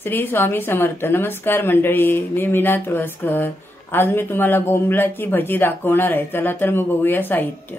श्री स्वामी समर्थ. नमस्कार मंडळी, मी मीना तुळसकर. आज मी तुम्हाला बोंबलाची भजी दाखवणार आहे. चला तर मग बघूया साहित्य.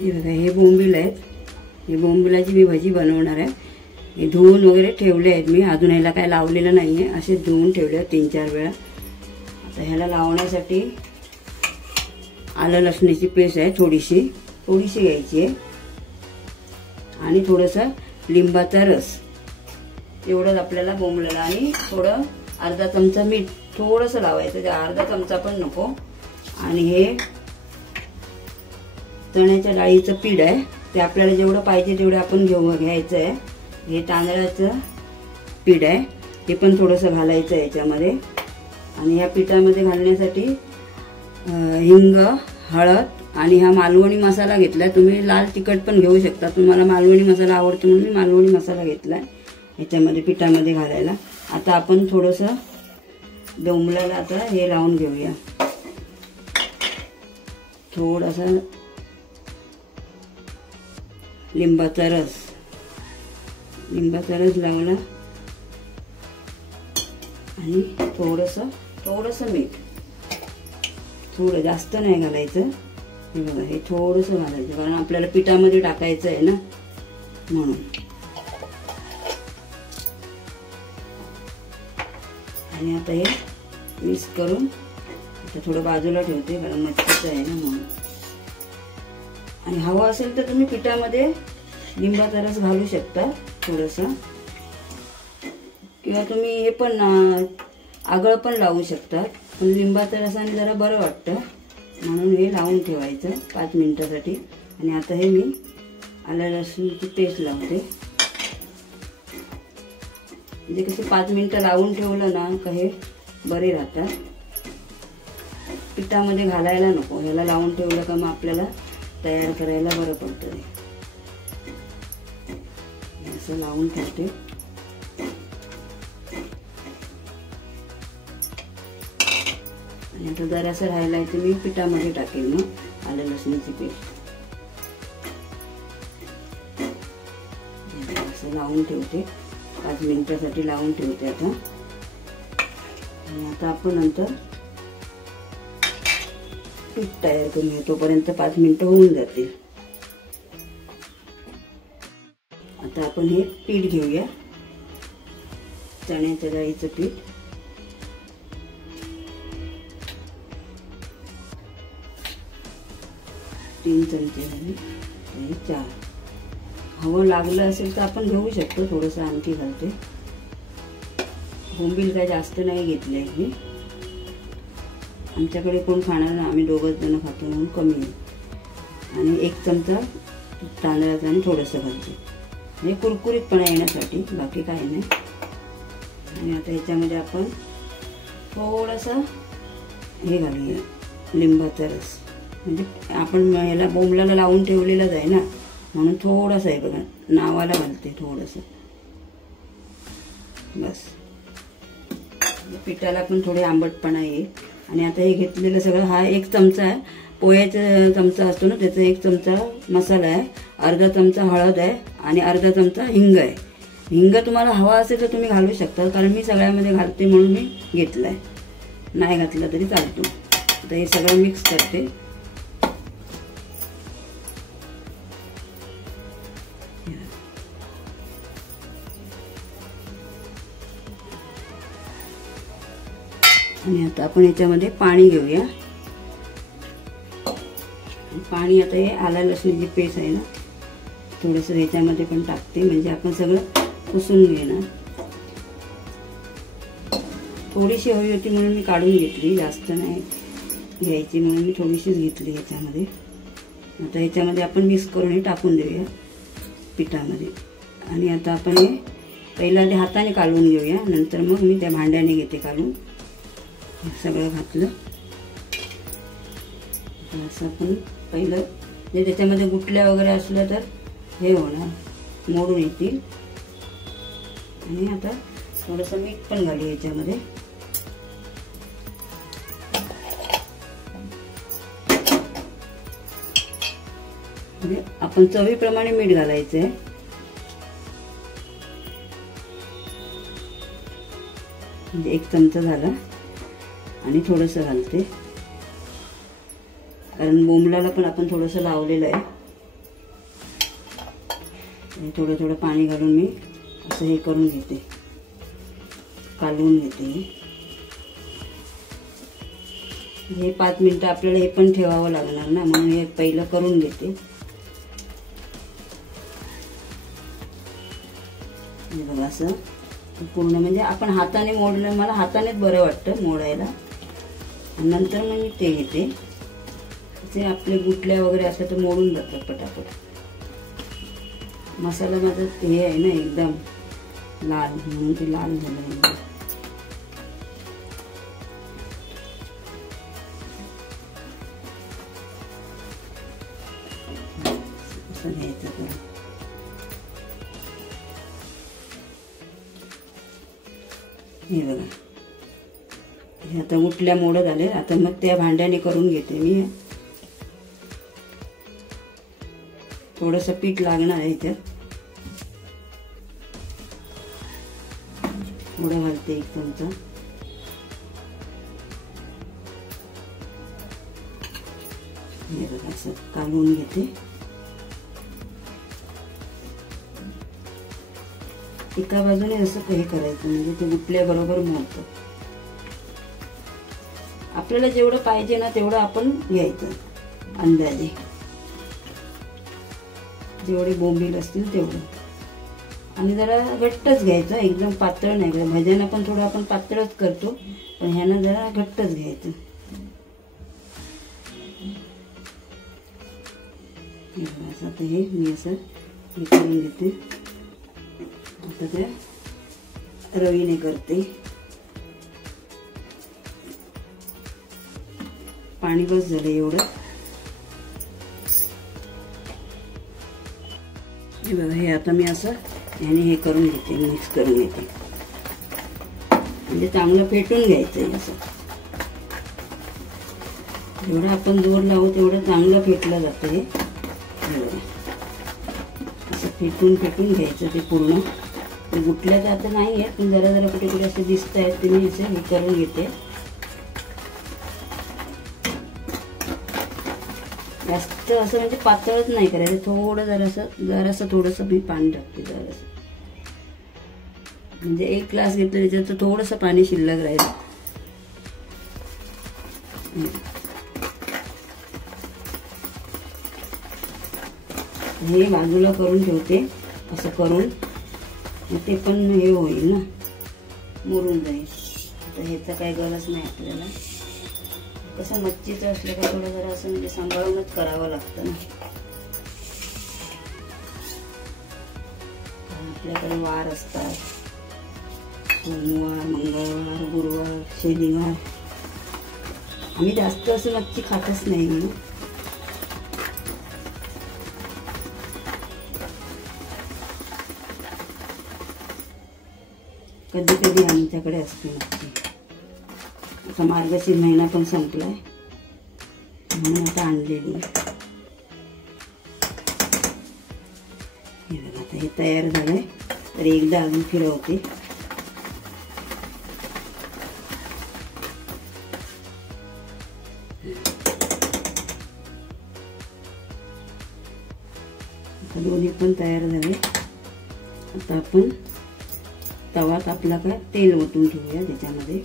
हे बघा, हे बोंबील आहेत. हे बोंबिलाची मी भजी बनवणार आहे. हे धुवून वगैरे ठेवले आहेत मी. अजून ह्याला काय लावलेलं नाहीये, असे धुवून ठेवले 3-4 वेळा. आता ह्याला लावण्यासाठी आलं लसणाची पेस्ट आहे, थोडीशी घ्यायची आहे. आणि थोडंसं लिंबाचा रस, एवढंच आपल्याला बोंबलेला. आणि थोडं अर्धा चमचा मीठ थोडंसं लावायचं, अर्धा चमचा पण नको. आणि हे चण्याच्या डाळीचं पीठ आहे, ते आपल्याला जेवढं पाहिजे तेवढं आपण घ्यायचं आहे. हे तांदळाचं पीठ आहे, ते पण थोडंसं घालायचं आहे याच्यामध्ये. आणि ह्या पिठामध्ये घालण्यासाठी हिंग, हळद आणि हा मालवणी मसाला घेतलाय. तुम्ही लाल तिखट पण घेऊ शकता. तुम्हाला मालवणी मसाला आवडतो म्हणून मी मालवणी मसाला घेतलाय याच्यामध्ये पिठामध्ये घालायला. आता आपण थोडंसं बोंबलाला आता हे लावून घेऊया. थोडासा लिंबाचा रस लावला. आणि थोडंसं मीठ, थोडं जास्त नाही घालायचं. हे बघा, हे थोडंसं घालायचं, कारण आपल्याला पिठामध्ये टाकायचं आहे ना, म्हणून. आणि आता हे मिक्स करून आता थोडं बाजूला ठेवते, कारण मच्छीचं आहे ना, म्हणून. आणि हवं असेल तर तुम्ही पिठामध्ये लिंबाचा रस घालू शकता थोडंसं, किंवा तुम्ही हे पण आगळ पण लावू शकता. पण लिंबाच्या रसाने जरा बरं वाटतं, म्हणून हे लावून ठेवायचं 5 मिनिटासाठी. आणि आता हे मी आलं लसूणची पेस्ट लावते. म्हणजे कसं 5 मिनिटं लावून ठेवलं ना का हे बरे राहतात. पिठामध्ये घालायला नको, ह्याला लावून ठेवलं का मग आपल्याला तयार करायला बरं पडतं. असं लावून ठेवते. आणि आता जरासं राहिलाय ते मी पिठामध्ये टाकेल मग आलं लसणाची पेस्ट. असं लावून ठेवते, 5 मिनिटासाठी लावून ठेवते आता. आणि आता आपण नंतर पीठ तयार करून घेऊ, तोपर्यंत 5 मिनिटं होऊन जातील. आता आपण हे पीठ घेऊया, चण्याच्या डाळीचं पीठ. तीन चमचे झाले, 4. हवं लागलं असेल तर आपण घेऊ शकतो, थोडंसं आणखी घालते. बोंबील काय जास्त नाही घेतले मी, आमच्याकडे कोण खाणार ना, आम्ही 2 जण खातो म्हणून कमी आहे. आणि 1 चमचा तांदळाचा आणि थोडंसं घालते, म्हणजे कुरकुरीतपणा येण्यासाठी, बाकी काही नाही. आणि आता ह्याच्यामध्ये आपण थोडंसं हे घालूया, लिंबाचा रस. म्हणजे आपण ह्याला बोंबलाला लावून ठेवलेलंच आहे ना, म्हणून थोडंसं आहे बघा, नावाला घालते थोडंसं बस. पिठाला पण थोडे आंबटपणा येईल. आणि आता हे घेतलेलं सगळं, हा 1 चमचा आहे, पोह्याचा चमचा असतो ना, त्याचा 1 चमचा मसाला आहे, अर्धा चमचा हळद आहे आणि अर्धा चमचा हिंग आहे. हिंग तुम्हाला हवा असेल तर तुम्ही घालू शकता, कारण मी सगळ्यामध्ये घालते म्हणून मी घेतलाय. नाही घातला तरी चालतो. आता हे सगळं मिक्स करते. आणि आता आपण याच्यामध्ये पाणी घेऊया. पाणी आता हे आलं लसणाची पेस्ट आहे ना, थोडंसं ह्याच्यामध्ये पण टाकते, म्हणजे आपण सगळं पुसून घेणार. थोडीशी हवी होती म्हणून मी काढून घेतली, जास्त नाही घ्यायची म्हणून मी थोडीशीच घेतली ह्याच्यामध्ये. आता ह्याच्यामध्ये आपण मिक्स करून हे टाकून देऊया पिठामध्ये. आणि आता आपण हे पहिला ते हाताने काढून घेऊया, नंतर मग मी त्या भांड्याने घेते काढून. सगळं घातलं असं आपण पहिलं, जे त्याच्यामध्ये गुटल्या वगैरे असल्या तर हे होणार, मोडून येतील. आणि आता थोडंसं मीठ पण घालू याच्यामध्ये. म्हणजे आपण चवीप्रमाणे मीठ घालायचं आहे. म्हणजे 1 चमचा झाला आणि थोडंसं घालते, कारण बोंबलाला पण आपण थोडंसं लावलेलं आहे. आणि थोडं थोडं पाणी घालून मी असं हे करून घेते, कालवून घेते. हे 5 मिनिटं आपल्याला हे पण ठेवावं लागणार ना, म्हणून हे पहिलं करून घेते. हे बघा असं पूर्ण, म्हणजे आपण हाताने मोडलं, मला हातानेच बरं वाटतं मोडायला. आणि नंतर मग मी ते घेते. ते आपले गुटल्या वगैरे असल्या तर मोडून जातात पटापट. मसाला माझा हे आहे ना एकदम लाल, म्हणून ते लाल झालं. असं घ्यायचं करून. हे बघा, हे आता गुटल्या मोडत आले. आता मग त्या भांड्याने करून घेते मी. थोडंसं पीठ लागणार आहे ह्याच्यात, थोडं घालते 1 चमचा. हे बघा असं कालवून घेते. एका बाजूने असं हे करायचं, म्हणजे ते गुटल्या बरोबर मोडतं. आपल्याला जेवढं पाहिजे ना तेवढं आपण घ्यायचं अंदाजे, जेवढे बोंबील असतील तेवढं. आणि जरा घट्टच घ्यायचं, एकदम पातळ नाही घ्यायचं. भाज्यांना पण थोडं आपण पातळच करतो, पण ह्यानं जरा घट्टच घ्यायचं. असं तर हे मी असं हे करून घेते. आता त्या रवीने करते. पाणी बस झालं एवढं. हे बघा, हे आता मी असं ह्याने हे करून घेते, मिक्स करून घेते. म्हणजे चांगलं फेटून घ्यायचं आहे. असं जेवढं आपण जोर लावू तेवढं चांगलं फेटलं जातं हे. असं फेटून फेटून घ्यायचं ते पूर्ण. ते गुटल्याचं आता नाही आहे, पण जरा जरा कुठे कुठे असे दिसत आहेत, ते मी असं हे करून घेते. जास्त असं म्हणजे पातळच नाही करायचं, थोडं जरासं थोडंसं मी पाणी टाकते जरासं. म्हणजे 1 ग्लास घेतलं त्याच्यात थोडंसं पाणी शिल्लक राहील. हे बाजूला करून ठेवते. असं करून ते पण हे होईल ना, मुरून जाईल. आता ह्याचा काही गरज नाही आपल्याला. कसं मच्छीचं असलं का थोडं जरा असं म्हणजे सांभाळूनच करावं लागतं ना. आपल्याकडे वार असतात, सोमवार, मंगळवार, गुरुवार, शनिवार. आम्ही जास्त असं मच्छी खातच नाही म्हणून. कधी कधी आमच्याकडे असते मच्छी. आता मार्गशीर महिना पण संपलाय म्हणून आता आणलेली. हे बघा, आता हे तयार झालंय. तर एकदा अजून फिरवते. आता दोन्ही पण तयार झाले. आता आपण तवा तापला का तेल ओतून ठेवूया त्याच्यामध्ये.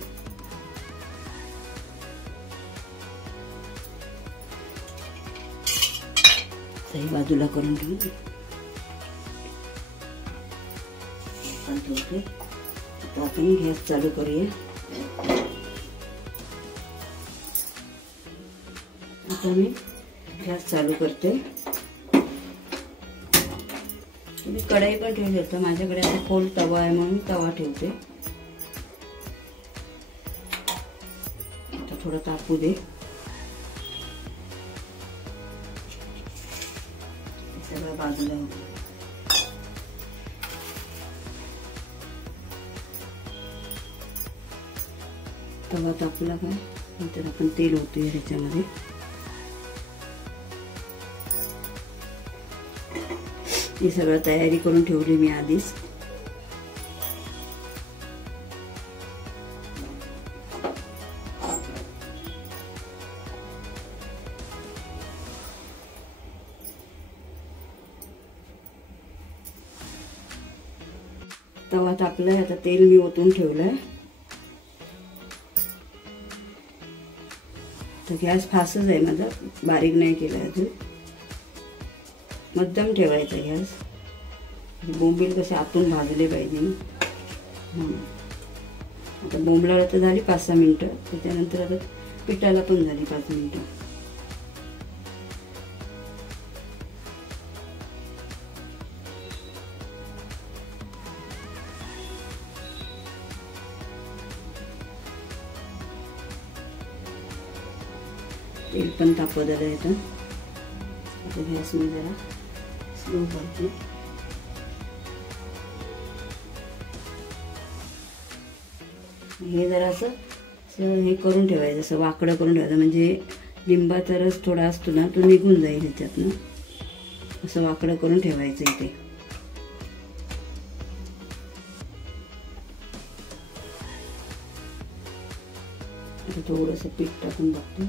ही बाजूला करून ठेवू. आता आपण गॅस चालू करूया. आता मी गॅस चालू करते. तुम्ही कढई पण ठेवू शकता. माझ्याकडे आता खोल तवा आहे म्हणून तवा ठेवते. आता थोडं तापू दे. सगळं बाजूला तवा तापला काय नंतर आपण तेल ओतूया ह्याच्यामध्ये. ही सगळं तयारी करून ठेवली मी आधीच. तवा तापलाय, आता तेल मी ओतून ठेवलंय. तर गॅस फास्टच आहे माझा, बारीक नाही केला अजून. मध्यम ठेवायचा गॅस. बोंबील कसे आतून भाजले पाहिजे ना. आता बोंबलाला तर झाली 5-6 मिनटं. त्याच्यानंतर आता पिठाला पण झाली 5 मिनटं. तेल पण तापत आलं येतं. आता गॅस मी जरा स्लो करते. हे जरा असं हे करून ठेवायचं, असं वाकडं करून ठेवायचं, म्हणजे लिंबाचा रस थोडा असतो ना तो निघून जाईल ह्याच्यातनं. असं वाकडं करून ठेवायचं इथे. आता थोडंसं पीठ टाकून बघतो.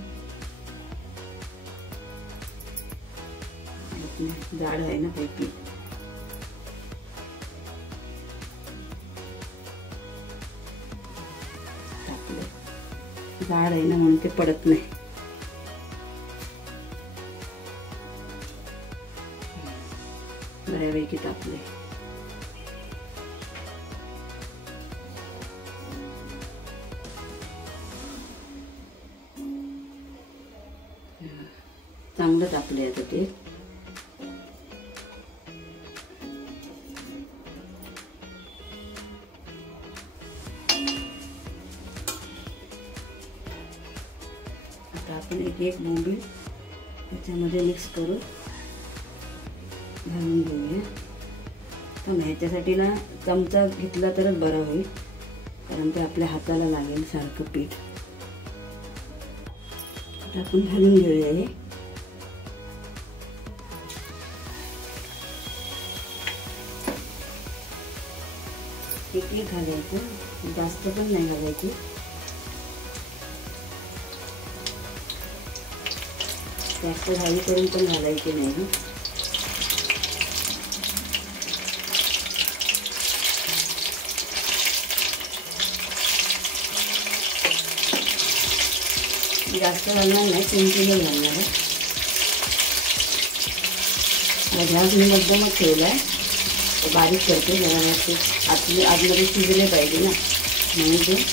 जाड आहे ना काही पीठ. जाड आहे ना म्हणून ते पडत नाही. बऱ्यापैकी तापले. चांगलं तापले आता ते. आपण एक बोंबील त्याच्यामध्ये मिक्स करून घालून घेऊया. पण ह्याच्यासाठी ना चमचा घेतला तरच बरा होईल, कारण ते आपल्या हाताला लागेल सारखं पीठ. आता आपण घालून घेऊया. हे एक घालायचं, जास्त पण नाही घालायची. जास्त घाई करून पण घालायचे नाही. जास्त घालणार नाही, 3 किलो घालणार आहे. गॅस मी मध्यमच ठेवला आहे. बारीक करते जरा, ते आतमध्ये शिजले पाहिजे ना म्हणून.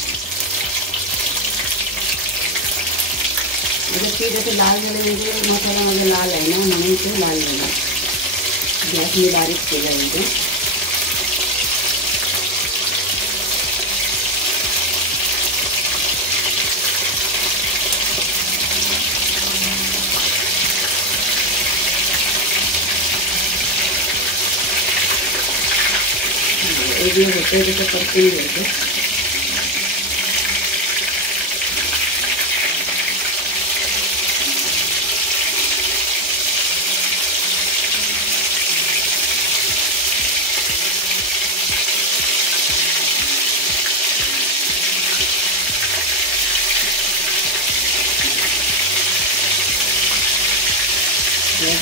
ते पीठ असं लाल झालं म्हणजे मसाला माझा लाल आहे ना म्हणून ते लाल झाला. गॅस मी बारीक केला इथे. एक दिवस होतं तिथं परतून घ्यायचं.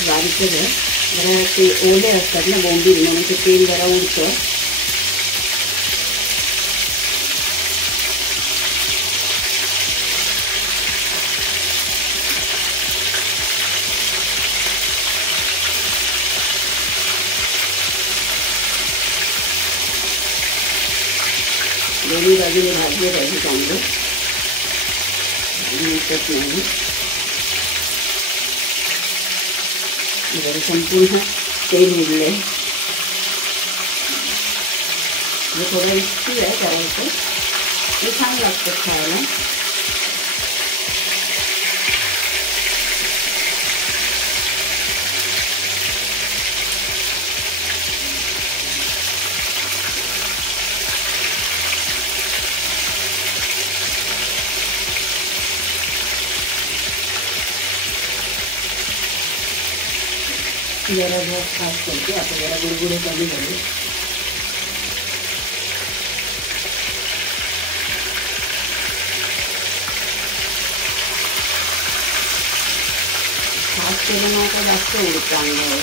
बारीक केलं जरा, ते ओले असतात ना बोंबील म्हणून ते तेल जरा उडतं. दोन्ही बाजूने भाजले पाहिजे चांगलं. नाही जरा संपूर्ण तेल उडले. हे थोडं रिस्की आहे करायचं, हे छान लागतं खायला. जरा भात फास्ट करते. आता जरा गुडगुडे कमी झाले. फास्ट केलं ना आता जास्त उडतं अंगावर.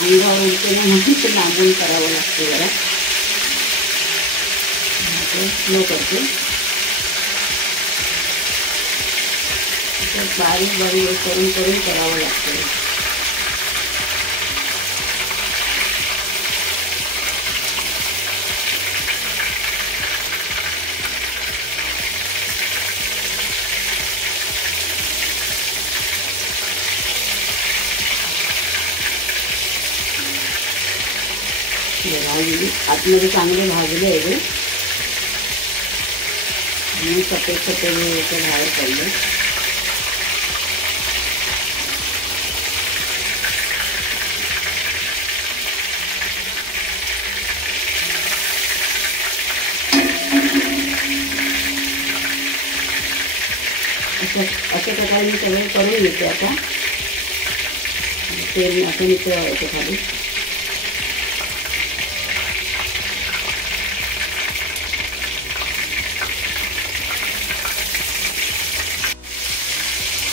अंगावर उडते ना म्हणून ते लांबून करावं लागतं. जरा स्लो करते. बारीक बारीक करून करून करावं लागतं. भाजली आतमध्ये चांगले भाजले आहे आणि सफेद सफेद बाहेर पडले. अशा प्रकारे मी सगळे करून घेते. आता तेल असं निघतं खाली.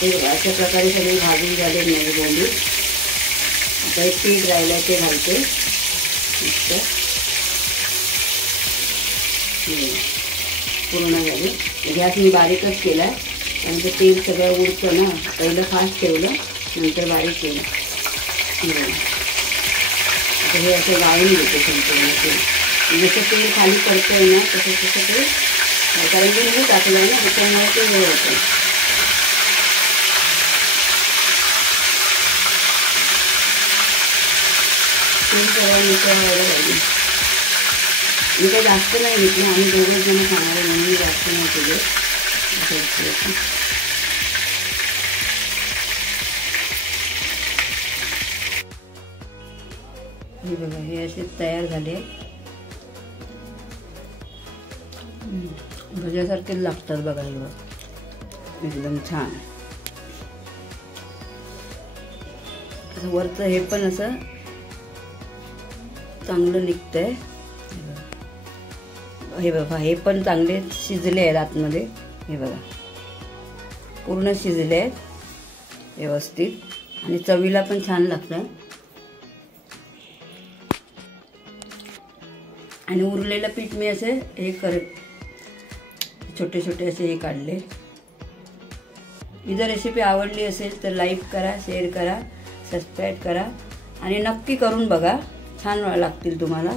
अशा प्रकारे सगळे भाजून झाले नाही बोंबी. आता एक पीठ राहिलं ते घालते. पूर्ण झाली. गॅस मी बारीकच केला कारण ते तेल सगळं उडतं ना. पहिलं फास्ट ठेवलं नंतर बारीक केलं. आता हे असं गाळून घेते संपूर्ण तेल. जसं तेल खाली पडतंय ना तसं तसं ते कारण की मी टाकलं ना त्याच्यामुळे ते हे होतं. तेल सगळं मिसळवायला पाहिजे. मी काही जास्त नाही घेतलं. आम्ही दोघं जण खाणार म्हणून मी जास्त नाही केले. हे बघा हे असे तयार झाले. भज्यासारखेच लागतात बघा. हे बघा एकदम छान. वरचं हे पण असं चांगलं निघतंय. हे बघा हे पण चांगले शिजले आहेत आतमध्ये. हे बघा पूर्ण शिजले आहेत व्यवस्थित आणि चवीला पण छान लागतं. आणि उरलेलं पीठ मी असे हे छोटे छोटे असे हे काढले. ही जर रेसिपी आवडली असेल तर लाईक करा, शेअर करा, सबस्क्राईब करा आणि नक्की करून बघा. छान लागतील तुम्हाला.